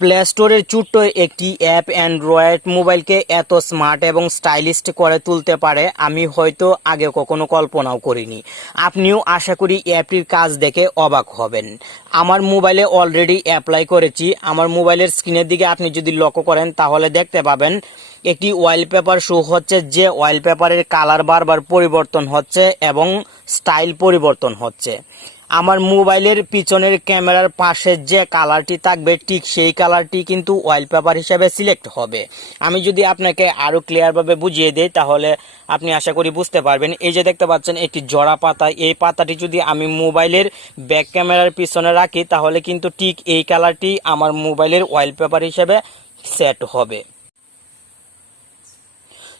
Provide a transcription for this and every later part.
Play স্টোরের ছোট্ট একটি অ্যাপ অ্যান্ড্রয়েড মোবাইলকে এত স্মার্ট এবং স্টাইলিশ করে তুলতে পারে আমি হয়তো আগে কখনো কল্পনাও করিনি। আপনিও আশা করি অ্যাপটির কাজ দেখে অবাক হবেন। আমার মোবাইলে অলরেডি অ্যাপ্লাই করেছি। আমার মোবাইলের স্ক্রিনের দিকে আপনি যদি লক্ষ্য করেন তাহলে দেখতে পাবেন একটি ওয়ালপেপার শো হচ্ছে, যে ওয়ালপেপারের কালার বারবার পরিবর্তন হচ্ছে এবং স্টাইল পরিবর্তন হচ্ছে। আমার মোবাইলের পিছনের ক্যামেরার পাশে যে কালারটি থাকবে ঠিক সেই কালারটি কিন্তু ওয়ালপেপার হিসেবে সিলেক্ট হবে। আমি যদি আপনাকে আরো ক্লিয়ারভাবে বুঝিয়ে দেই তাহলে আপনি আশা করি বুঝতে পারবেন। এই যে দেখতে পাচ্ছেন একটি জোড়া পাতা, এই পাতাটি যদি আমি মোবাইলের ব্যাক ক্যামেরার পিছনে রাখি তাহলে কিন্তু ঠিক এই কালারটি আমার মোবাইলের ওয়ালপেপার হিসেবে সেট হবে।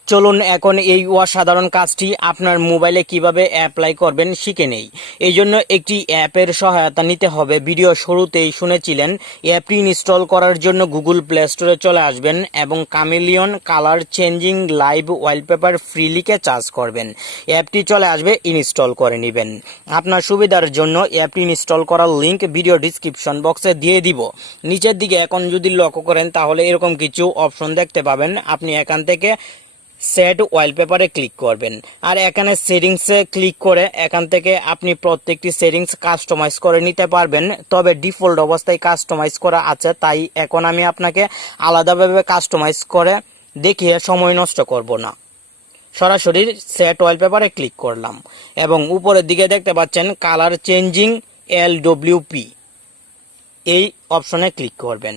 চলুন এখন এই অসাধারণ কাজটি আপনার মোবাইলে কিভাবে অ্যাপ্লাই করবেন শিখে নেই। এই জন্য একটি অ্যাপের সহায়তা নিতে হবে। ভিডিও শুরুতেই শুনেছিলেন, অ্যাপটি ইনস্টল করার জন্য গুগল প্লে স্টোরে চলে আসবেন এবং chameleon colour changing live wallpaper free লিখে চার্জ করবেন। অ্যাপটি চলে আসবে, ইনস্টল করে নেবেন। আপনার সুবিধার জন্য অ্যাপটি ইনস্টল করার লিঙ্ক ভিডিও ডিসক্রিপশন বক্সে দিয়ে দিব। নিচের দিকে এখন যদি লক্ষ্য করেন তাহলে এরকম কিছু অপশন দেখতে পাবেন। আপনি এখান থেকে সেট ওয়ালপেপারে ক্লিক করবেন আর এখানে সেটিংসে ক্লিক করে এখান থেকে আপনি প্রত্যেকটি সেটিংস কাস্টমাইজ করে নিতে পারবেন। তবে ডিফল্ট অবস্থায় কাস্টমাইজ করা আছে, তাই এখন আমি আপনাকে আলাদাভাবে কাস্টমাইজ করে দেখিয়ে সময় নষ্ট করব না। সরাসরি সেট ওয়ালপেপারে ক্লিক করলাম এবং উপরের দিকে দেখতে পাচ্ছেন কালার চেঞ্জিং LWP, এই অপশনে ক্লিক করবেন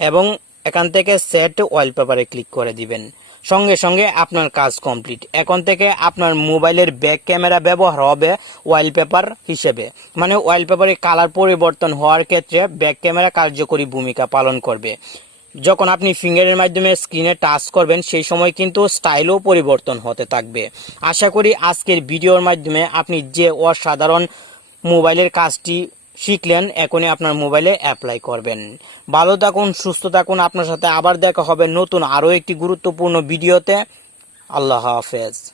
এবং এখান থেকে সেট ওয়ালপেপারে ক্লিক করে দিবেন। সঙ্গে সঙ্গে আপনার কাজ কমপ্লিট। এখন থেকে আপনার মোবাইলের ব্যাক ক্যামেরা ব্যবহার হবে ওয়ালপেপার হিসেবে, মানে ওয়ালপেপারের কালার পরিবর্তন হওয়ার ক্ষেত্রে ব্যাক ক্যামেরা কার্যকরী ভূমিকা পালন করবে। যখন আপনি ফিঙ্গারের মাধ্যমে স্ক্রিনে টাচ করবেন সেই সময় কিন্তু স্টাইলও পরিবর্তন হতে থাকবে। আশা করি আজকের ভিডিওর মাধ্যমে আপনি যে অসাধারণ মোবাইলের কাজটি শিখলেন এখনই আপনার মোবাইলে অ্যাপ্লাই করবেন। ভালো থাকুন, সুস্থ থাকুন। আপনার সাথে আবার দেখা হবে নতুন আরও একটি গুরুত্বপূর্ণ ভিডিওতে। আল্লাহ হাফেজ।